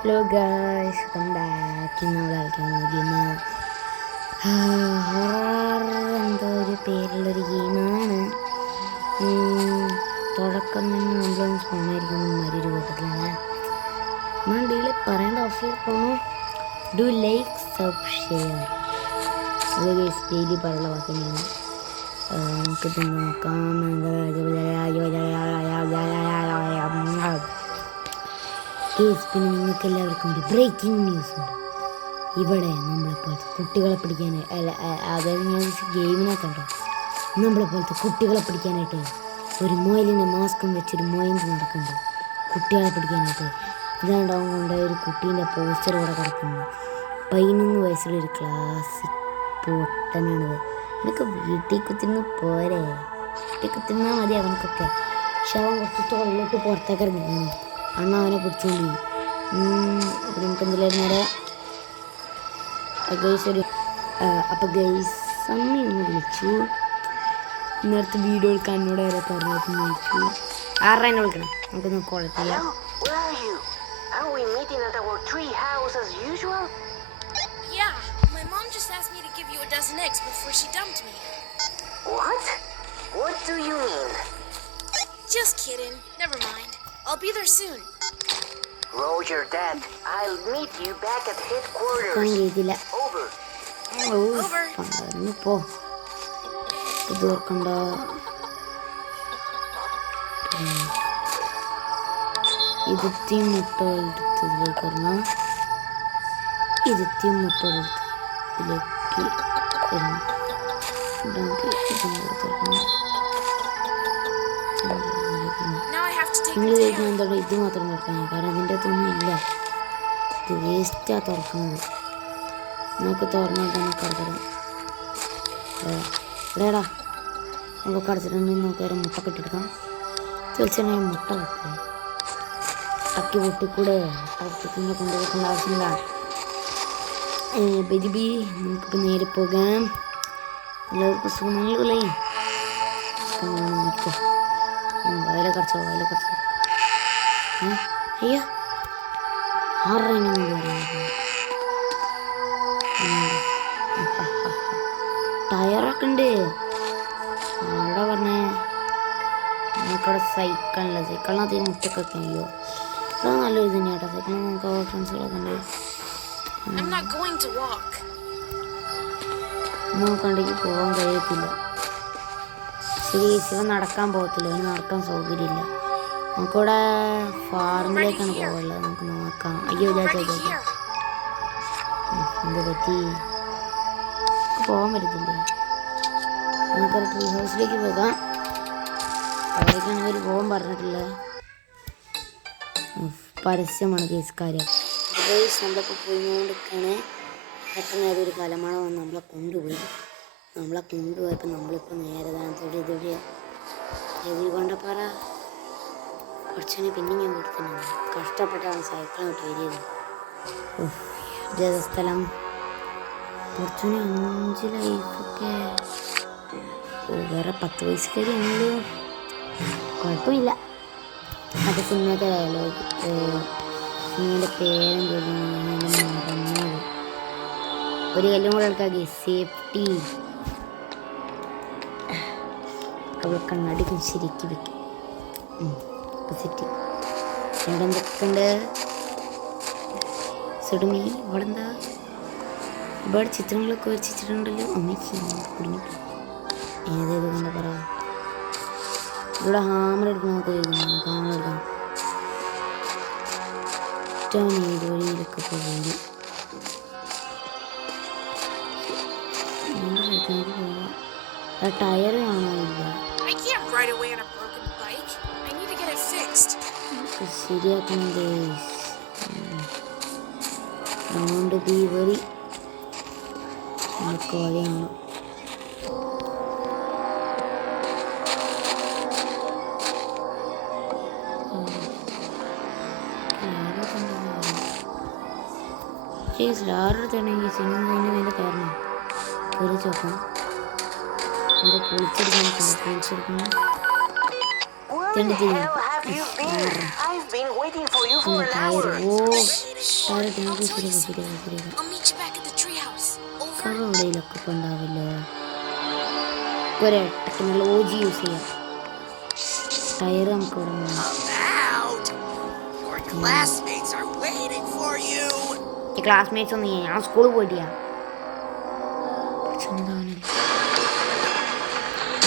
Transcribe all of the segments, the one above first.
Hello guys, welcome back. നമ്മൾ കളിക്കാൻ പോകുന്ന എന്തോ ഒരു പേരുള്ളൊരു ഗെയിമാണ്. തുടക്കം തന്നെ നമ്മളൊന്ന് സ്പോണായിരിക്കണം മാതിരി രൂപത്തിലാണ്. നമ്മൾ ഡീല് പറയേണ്ട ഓപ്ഷൻ പോകണം. Do like sub share. അത് ഗൈസ് ഡെയിലി പറയുന്ന വാക്ക് തന്നെയാണ്. നമുക്കിത് നോക്കാം. പിന്നെ നിങ്ങൾക്ക് എല്ലാവർക്കും ഒരു ബ്രേക്കിംഗ് ന്യൂസ് ഉണ്ട്. ഇവിടെ നമ്മളെപ്പോലത്തെ കുട്ടികളെ പിടിക്കാനായി അതായത് ഞാൻ ഗെയിമിനെ കണ്ടോ, നമ്മളെപ്പോലത്തെ കുട്ടികളെ പിടിക്കാനായിട്ട് ഒരു മൊയിലിൻ്റെ മാസ്കും വെച്ചൊരു മൊയിൻ്റ് നടക്കുന്നുണ്ട്. കുട്ടികളെ പിടിക്കാനായിട്ട് ഇതാണ്ടാവും കൊണ്ട് ഒരു കുട്ടീൻ്റെ പോസ്റ്റർ ഇവിടെ കിടക്കുന്നു. 11 വയസ്സുള്ളൊരു ക്ലാസിക് പൊട്ടനാണിത്. എനിക്ക് വീട്ടിൽ കുത്തിന്ന് പോരെ, വീട്ടിൽ കുത്തിന്നാൽ മതി അവനക്കൊക്കെ. പക്ഷെ അവൻ കുറച്ച് തൊള്ളിട്ട് പുറത്തേക്ക് ഇറങ്ങിയാണ്. അണ്ണ അവനെ പിടിച്ചോണ്ടി നമുക്ക് എന്തെങ്കിലും നേരെ ഗൈസ് ഒരു അപ്പോൾ ഗൈസ് അമ്മ ഒന്ന് വിളിച്ചു. നേരത്തെ വീഡിയോ എടുക്കാൻ എന്നോട് വരെ പറഞ്ഞിട്ട് വിളിച്ചു. ആരുടെ എന്നെ വിളിക്കണം, നമുക്കൊന്ന് കുഴപ്പമില്ല. Just kidding. Never mind. I'll be there soon. Roger that. I'll meet you back at headquarters. Over. Over. പോ ഇത് ഓർക്കണ്ട. ഇരുത്തി മുട്ട എടുത്തതിലേക്ക് വരണം. ഇരുത്തി മുട്ട എടുത്തതിലേക്ക് വരണം. നിങ്ങൾ ചോദിക്കുന്നത് എന്താണ് ഇത് മാത്രം തുറക്കാൻ? കാരണം അതിൻ്റെ അകത്തൊന്നും ഇല്ല. ഇത് വേസ്റ്റാണ് തുറക്കുന്നത്. നമുക്ക് തുറന്നിട്ട് നമുക്ക് അടച്ചിടാം. എവിടെയാടാ നമുക്ക് അടച്ചിട്ടുണ്ടെങ്കിൽ നമുക്ക് ഒരു മുട്ട കെട്ടിയെടുക്കാം. തീർച്ചയായും മുട്ട വെക്കാം. അക്കി പൊട്ടിക്കൂടെ? മുട്ട കൊണ്ടുപോക്കേണ്ട ആവശ്യമില്ല. ബേബി നമുക്കിപ്പോൾ നേരെ പോകാം. എല്ലാവർക്കും സുഖമല്ലേ? നിൽക്കോ, വയലെ കടച്ചോ. അയ്യോ ആറേനും ടയറൊക്കെ ഉണ്ട്. അവിടെ പറഞ്ഞേ നമുക്കവിടെ സൈക്കിളിനകത്ത് മുട്ടൊക്കെ. അയ്യോ അത് നല്ലൊരു തന്നെയാട്ടോ. സൈക്കിളിൽ നമുക്ക് ഫ്രണ്ട്സുകളൊക്കെ ഉണ്ട്. നോക്കണ്ടെങ്കിൽ പോകാൻ കഴിയത്തില്ല. ശരി, ശിവൻ നടക്കാൻ പോകത്തില്ല. അവന് നടക്കാൻ സൗകര്യമില്ല. നമുക്കിവിടെ ഫാർമിലേക്കാണ് പോകാനുള്ളത്. നമുക്ക് നോക്കാം. അയ്യോ എന്ത് പറ്റി? പോകാൻ പറ്റത്തില്ലേ? നമുക്ക് ട്രീ ഹൗസിലേക്ക് പോകാം. അവിടേക്കാണ് ഇവർ പോകാൻ പറഞ്ഞിട്ടില്ല. പരസ്യമാണ് കേസ് കാര്യം. നമ്മളിപ്പോൾ പോയിക്കൊണ്ടിരിക്കുകയാണ്. പെട്ടെന്ന് ഏതൊരു കലമഴ വന്ന് നമ്മളെ കൊണ്ടുപോയപ്പോൾ നമ്മളിപ്പോൾ നേരെ ഇതൊരു കൊണ്ടപ്പാറ കുറച്ചുകൂടി പിന്നെ ഞാൻ കൊടുത്തിട്ടുണ്ട്. കഷ്ടപ്പെട്ടാണ് സൈക്കിൾ കയറിയത്. സ്ഥലം കുറച്ചുകൂടി 5 ലൈഫൊക്കെ വേറെ 10 വയസ്സുകാരിയാണല്ലോ. കുഴപ്പമില്ല. അത് സിനിമത്തെ ഡയലോഗ്. സിനിമയുടെ പേരെന്തോന്നു മറന്നത്. ഒരു കല്ലും കൂടെ എടുക്കാതെ സേഫ്റ്റി. അവൾ കണ്ണാടിക്കും ശരിക്ക് വെക്കും. സെറ്റ് ഇവിടെ എന്തൊക്കെയുണ്ട്? സുടുമി ഇവിടെ എന്താ? ഒരുപാട് ചിത്രങ്ങളൊക്കെ വരച്ചിട്ടുണ്ടല്ലോ. അമ്മയ്ക്ക് കുടുങ്ങിപ്പോ ഏതേത് കൊണ്ട് പറ. ഇവിടെ ഹാമർ എടുക്കണമൊക്കെ ചോദിക്കുന്നു. ഹാമർ എടുക്കണം. ഏറ്റവും ഏത് വഴിയിലൊക്കെ പോകുന്നു. ടയർ കാണാനില്ല. ശരിയാക്കണേ. അതുകൊണ്ട് വഴി നമുക്ക് വഴിയാണ്. ആരുടെ സിനിമ അതിൻ്റെ കാരണം കയറി ചോക്കാം. എന്താ പൊളിച്ചെടുക്കാൻ Where the hell have you been? I've I've been waiting for you for an tyre hour. Oh Ready to tyre start? I'll tell you ശരിയാക്കാം soon. ശരിയാക്കാം I'll meet you back at the treehouse. Over. കറ എവിടെയെങ്കിലൊക്കെ ഇപ്പം ഉണ്ടാവില്ലോ ഒരേട്ടക്ക് നല്ല ഓജി use ചെയ്യാം tyre നമുക്ക് ഇവിടെ വേണം Out! Your classmates are waiting for you! Classmates ഒന്നും ഞാൻ സ്കൂളിൽ പോയിട്ടില്ല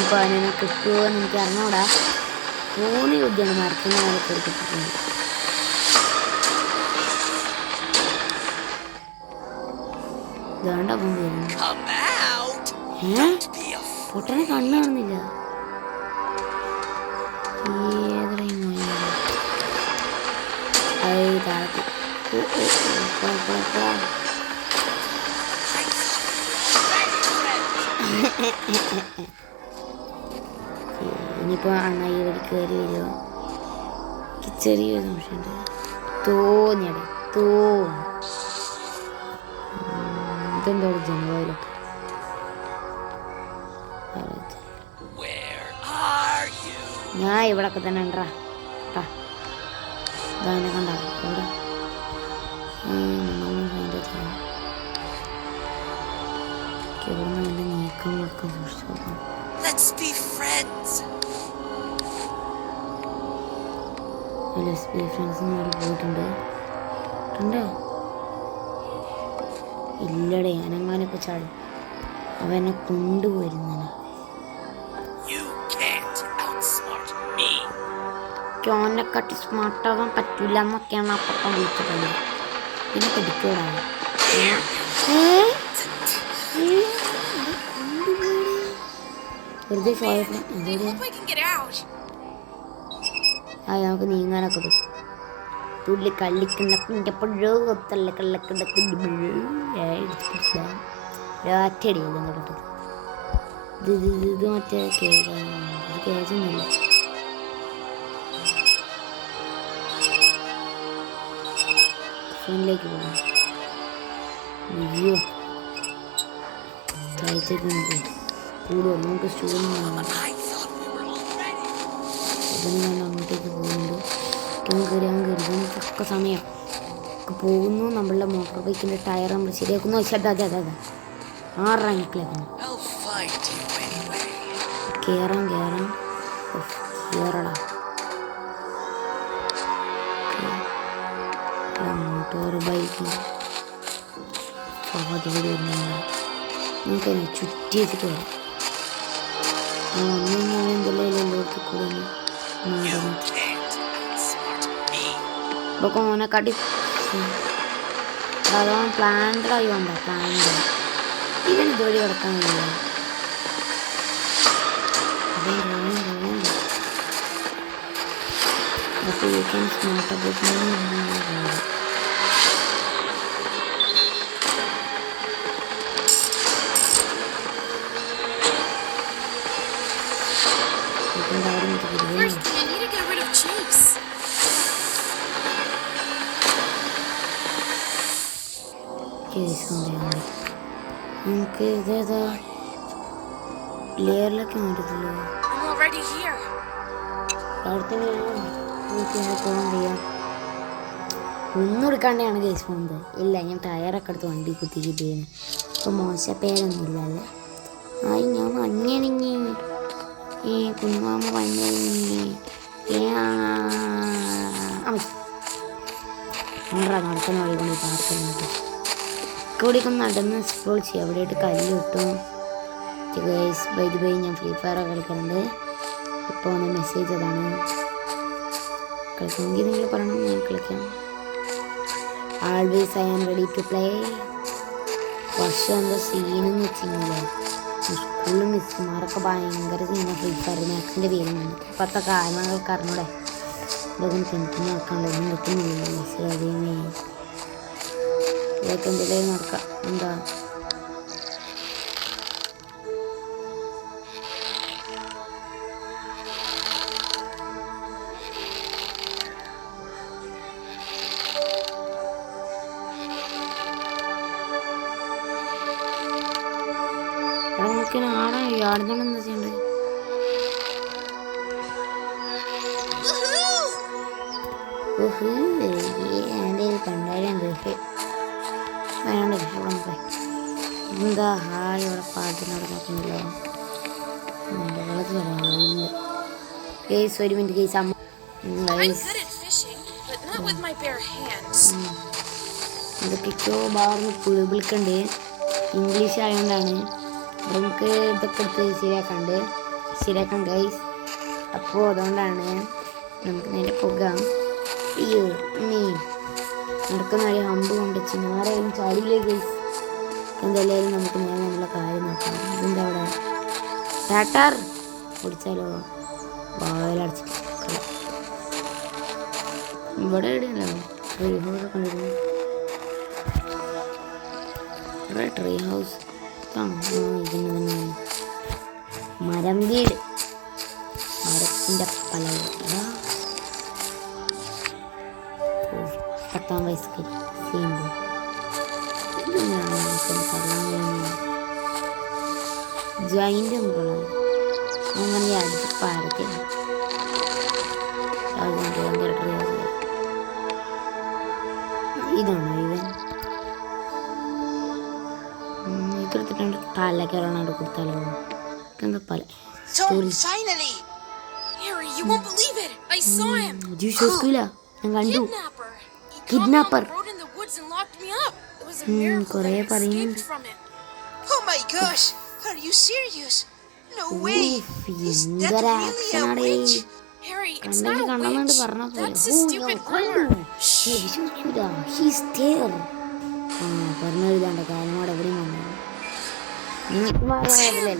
ഇപ്പൊ അതിനെ കിട്ടുമോ എന്ന് എനിക്ക് അറിഞ്ഞൂടാ മൂന്ന് ബുദ്ധിയാണ് മരത്തിന് മേലെ കൊടുത്തിട്ടുണ്ട് ഇതാണ്ട് അപ്പം വരുന്നു Come out! Be a പൊട്ടനെ കണ്ണ് കാണുന്നില്ല ഏതൊരു അത് താഴത്ത് ഓ ഓ ഓ ഇനിയിപ്പോൾ അണ്ണായി ഇവിടെ കയറി വരുമോ എനിക്ക് ചെറിയൊരു സംശയമുണ്ട് തോന്നിയടെ ഇതെന്തോ ജനവായിലൊക്കെ Where are you? ഞാൻ ഇവിടൊക്കെ തന്നെ ഉണ്ടാ ഇതാനെ കണ്ട ഇവിടെ ഇവിടുന്ന് അതിൻ്റെ നീക്കങ്ങളൊക്കെ സൂക്ഷിച്ചു നോക്കണം Let's be friends. LSB friends അവിടെ പോയിട്ടുണ്ട് ഉണ്ടോ ഇല്ലടേ ഞാനങ്ങാനൊക്കെ ചാടും അവനെ കൊണ്ടുപോയിരുന്നേ You can't outsmart me. ഓനെക്കാട്ടി സ്മാർട്ടാകാൻ പറ്റില്ല എന്നൊക്കെയാണ് ആ പട്ടം വിളിച്ചിട്ടുള്ളത് പിന്നെ പിടിക്കൂടാണ് വെറുതെ ഷോയപ്പം I hope I can get out. ആ നമുക്ക് നീങ്ങാനൊക്കെ പറ്റും തുള്ളി കള്ളിക്കിണ്ണക്കിൻ്റെ പഴോ തള്ള കള്ളക്കിണ്ണക്കിൻ്റെ ഒറ്റടി ഇതെന്ന് പറ്റത് ഇത് മറ്റേ കേസൊന്നുമില്ല ഫോണിലേക്ക് പോകണം അയ്യോ താഴ്ചക്ക് കൂടുമോ നമുക്ക് സ്റ്റൂഡിയോ I thought we were all ready. അപ്പം ഞാൻ അങ്ങോട്ടേക്ക് പോകുന്നുണ്ട് കയറി ഒക്കെ സമയം ഒക്കെ പോകുന്നു നമ്മളുടെ മോട്ടോർ ബൈക്കിൻ്റെ ടയർ നമ്മൾ ശരിയാക്കുന്നു അതെ 6 റാങ്കിലേക്കുന്നു I'll find you anyway. കയറാം കയറടാ മോട്ടോർ ബൈക്ക് അതുകൂടി വരുന്നുണ്ട് നമുക്കതിനെ ചുറ്റിയിട്ട് വരാം ഞാൻ എന്തെല്ലാം എല്ലായിടത്തും കൂടെ You can't outsmart me. ഇപ്പോൾ ഓനെക്കാട്ടി അതാണ് പ്ലാൻഡ് ആയോണ്ടോ പ്ലാൻഡ് ഇവൻ ഇതുവഴി കിടക്കാൻ കഴിയില്ല അപ്പോൾ you can smart about First, I need to get rid of Chase. നമുക്ക് ഇതേതാ ലെയറിലൊക്കെ മാറ്റത്തില്ലോ I'm already here. അവിടെ പോകാൻ കഴിയാം ഒന്നും എടുക്കാണ്ടാണ് കേസ് പോകുന്നത് ഇല്ല ഞാൻ ടയറൊക്കെ എടുത്ത് വണ്ടി കുത്തിക്കിട്ടേന് ഇപ്പം മോശപ്പേരൊന്നുമില്ല അല്ലേ ആയി ഞാൻ മഞ്ഞണിഞ്ഞ് ഈ കുഞ്ഞുമാമ മഞ്ഞണിഞ്ഞ് നടക്കുന്ന വഴി കൊണ്ട് പാർക്കുന്നുണ്ട് കൂടിയൊക്കെ നടന്ന് എക്സ്പ്ലോർ ചെയ്യാം അവിടെയായിട്ട് കല്ല് കിട്ടും ഗൈസ് ബൈ ഞാൻ ഫ്രീ ഫയർ കളിക്കാറുണ്ട് ഇപ്പോൾ ഒന്ന് മെസ്സേജ് അതാണ് കളിക്കണമെങ്കിൽ നിങ്ങൾ പറയണം ഞാൻ കളിക്കാം always I am ready to play പക്ഷെ എന്താ സീനെന്ന് വെച്ച് കഴിഞ്ഞാൽ സ്കൂളിൽ മിസ്സുമാരൊക്കെ ഭയങ്കര സീനാണ് ഫ്രീ ഫയർ മാക്സിൻ്റെ പേരിലാണ് ഇപ്പോഴത്തെ കാരണങ്ങൾക്ക് അറിഞ്ഞൂടെ ഇതൊക്കെ കിണറ്റിന് നടക്കാനുള്ളതൊന്നും കിട്ടുന്നില്ല മിസ് അതേമേ ഇതൊക്കെ എന്തെങ്കിലും നടക്കാം എന്താ നോക്കിയാൽ ആടാ ആടുന്നോണ്ട് എന്താ ചെയ്യണ്ടേ എൻ്റെ കണ്ടാലും കേട്ട് വേണ്ട രക്ഷപ്പെടാൻ എന്താ ഹായ് ഇവിടെ പാട്ടിനോട് നോക്കുന്നില്ലോ ഇല്ല കേസ് ഒരു മിനിറ്റ് കേസ് അമ്മ I'm good at fishing, but not with my bare hands. ഇതൊക്കെയോ ഭാഗത്ത് വിളിക്കണ്ട് ഇംഗ്ലീഷ് ആയതുകൊണ്ടാണ് ഇവിടെ നമുക്ക് ഇതൊക്കെ എടുത്ത് ശരിയാക്കാം ഗൈസ്. അപ്പോൾ അതുകൊണ്ടാണ് നമുക്ക് നേരെ പോകാം. അയ്യോ നീ നടക്കുന്ന ഒരു ഹമ്പ് കൊണ്ടുവച്ച് ആരെയും ചാടിയില്ലേ ഗൈസ്. എന്തായാലും നമുക്ക് നേരെ നമ്മളെ കാര്യം നോക്കാം. ഇതെന്താ അവിടെ ടാറ്റാർ ഓടിച്ചാലോ വായിലടച്ച് ഇവിടെ എവിടെയല്ലോ ട്രീ ഹൗസ് കണ്ടിരുന്നു. ട്രീ ഹൗസ് ഇതിന് തന്നെ മരം വീട് മരത്തിൻ്റെ പലകൾ 10 വയസ്സ് ചെയ്യുമ്പോൾ ജൈൻ്റെ മുകളാണ് അങ്ങനെ അടുത്ത് പാടത്തില്ല ഇതാണോ ഇവൻ ഇതെടുത്തിട്ടുണ്ട് കാലിലേക്കാണ് കൊടുത്താലോ എന്താ പല Tom, finally! Harry, you won't believe it. I saw him. ഞാൻ കണ്ടു Kidnapper. He caught me on Kidnapper. the road in the woods and locked me up. It was a miracle that I escaped from him. Oh my gosh! Are you serious? No way! Is that എന്തൊരു really a ആക്ഷനാടേ witch? Harry, it's കണ്ടെങ്കിൽ not a കണ്ടെന്നുണ്ട് witch. പറഞ്ഞ പോലെ That's a stupid rumor. പറഞ്ഞെഴുതാണ്ട് കാര്യമാട് എവിടെയും വന്നു നിങ്ങൾക്ക് മാറിയല്ലേ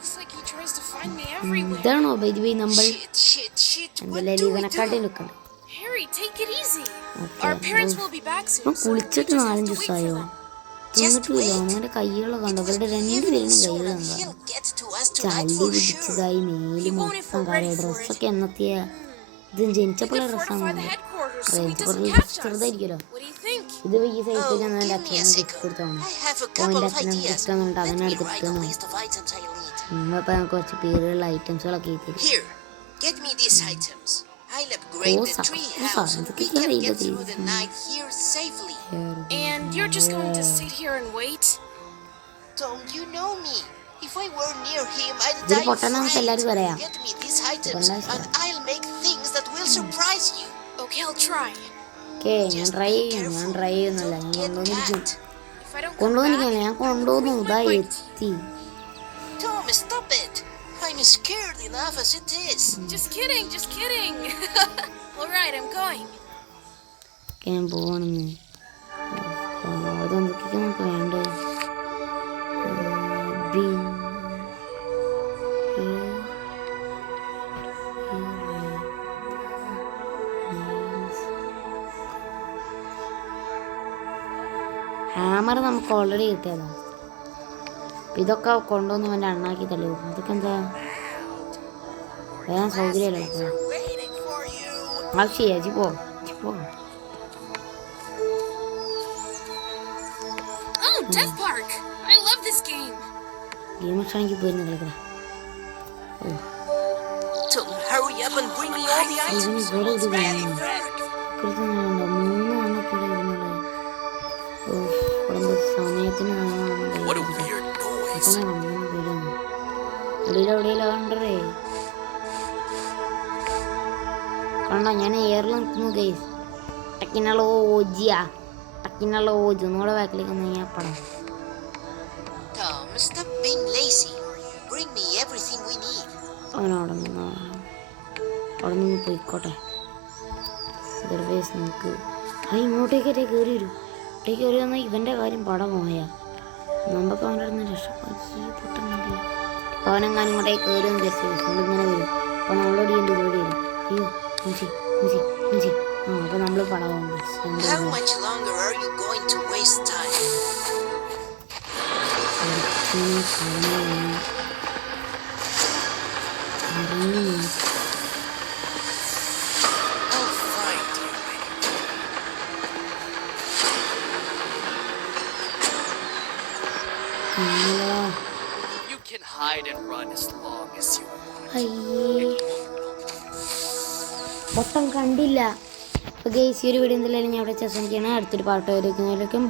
Looks like he tries to find me everywhere. ഇതാണോ by നമ്മൾ Shit! What എന്തായാലും do we ഇവനെക്കാട്ടി do? നിൽക്കണം. Harry, take it easy. Okay. Our parents will be back soon. അവൻ So we കുളിച്ചിട്ട് just have 4-5 to wait for ദിവസമായോ them. തിന്നിട്ടില്ല അവൻ്റെ കൈകളൊക്കെ കണ്ടോ അവരുടെ രണ്ടുപേരും കൈകൾ കണ്ടോ He'll get to us tonight ചളി for sure. പിടിച്ചതായി മേല് മൊത്തം കാര്യം ഡ്രസ്സൊക്കെ എന്നത്തിയ ഇത് We ജനിച്ചപ്പോഴുള്ള could fortify ഡ്രസ്സാണ് the headquarters so he doesn't കുറച്ച് catch us. ചെറുതായിരിക്കുമല്ലോ What do you think? ഇത് ഈ സൈഡിൽ ഞാൻ Oh, എൻ്റെ give me a അച്ഛനെ second. കൊടുത്തോണം I have a oh couple എൻ്റെ of അച്ഛനെ ideas. കിട്ടുന്നുണ്ട് Let അതിനെ me write a എടുത്തിട്ടു list of items I'll need. ഇപ്പം നമുക്ക് കുറച്ച് പേരുള്ള ഐറ്റംസുകളൊക്കെ തരും Here, get me these items. I'll upgrade the tree house and we can get through the night here safely. And you're just going to sit here and wait? Don't you know me? If I were near him, I'd ഇതൊരു die of പൊട്ടനാ നമുക്ക് എല്ലാവരും fright. പറയാം Get me these items Bonus. and I'll make things that will surprise you. Okay, I'll try. Okay ഞാൻ try ചെയ്യുന്നില്ല ഞാൻ Get കൊണ്ടുവന്നിരിക്കും cat. If I don't come കൊണ്ടുവന്നിരിക്കല്ലേ ഞാൻ back, കൊണ്ടുവന്നു ഇതാ എത്തി Tom, stop it. I'm scared enough as it is. just kidding, just kidding. All right, I'm going. Okay ഞാൻ പോവാണെന്ന് അതെന്തൊക്കെ നമുക്ക് വേണ്ടേ ഹാമർ നമുക്ക് ഓൾറെഡി കിട്ടിയതാണ് ഇതൊക്കെ കൊണ്ടുവന്ന് അവൻ്റെ അണ്ണാക്കി തള്ളി ഇതൊക്കെ എന്താ വേറെ സൗകര്യമല്ലോ They're waiting for you. ആവശ്യമാ പോ Oh, Death Park. I love this game. Game ആണെങ്കിൽ പോയിരുന്നു കളിക്കടാ Tom, hurry up and bring me all the ഇതിന് items. ഇവിടെ ഇത് Ready, വേണം Frank? കൃത്യമാണോ 3 എണ്ണൊക്കെ ഇരുന്നത് ഇവിടെ സമയത്തിന് What a weird noise. എവിടെയിലേ കണ്ടോ ഞാൻ എയറിൽ നിൽക്കുന്നു ഗൈസ് ടക്കിനുള്ള ഓജി ഒന്നുകൂടെ ബാക്കിലേക്ക് വന്നു കഴിഞ്ഞാൽ പടം Tom, stop being lazy. Bring me everything we need. അവനവിടെ നിന്ന് പോയിക്കോട്ടെ ഫേസ് നമുക്ക് ഇങ്ങോട്ടേക്കേ കയറി വരും ഇങ്ങോട്ടേക്ക് കയറി വന്നാൽ ഇവൻ്റെ കാര്യം പടം പോയാ നമുക്ക് അവൻ്റെ അടുത്ത് രക്ഷപ്പെടാൻ പൊട്ടുന്നില്ല അപ്പോൾ അവനെങ്ങാനും ഇങ്ങോട്ടേക്ക് കയറി വന്ന് നമ്മളിങ്ങനെ വരും അപ്പോൾ നമ്മളോട് എൻ്റെ ഇതുവരെ വരും അയ്യോ മുഞ്ചി അപ്പോൾ നമ്മൾ പടം How much longer are you going to waste time? I'll find you. You can hide and run as long as you want. അയ്യേ പൊട്ടം കണ്ടില്ല അപ്പോൾ ഗൈസ് ഈ ഒരു വീഡിയോ എന്തായാലും ഞാൻ അവിടെ അവസാനിക്കുകയാണ്. അടുത്തൊരു പാട്ട് വരയ്ക്കുന്നതിലേക്കും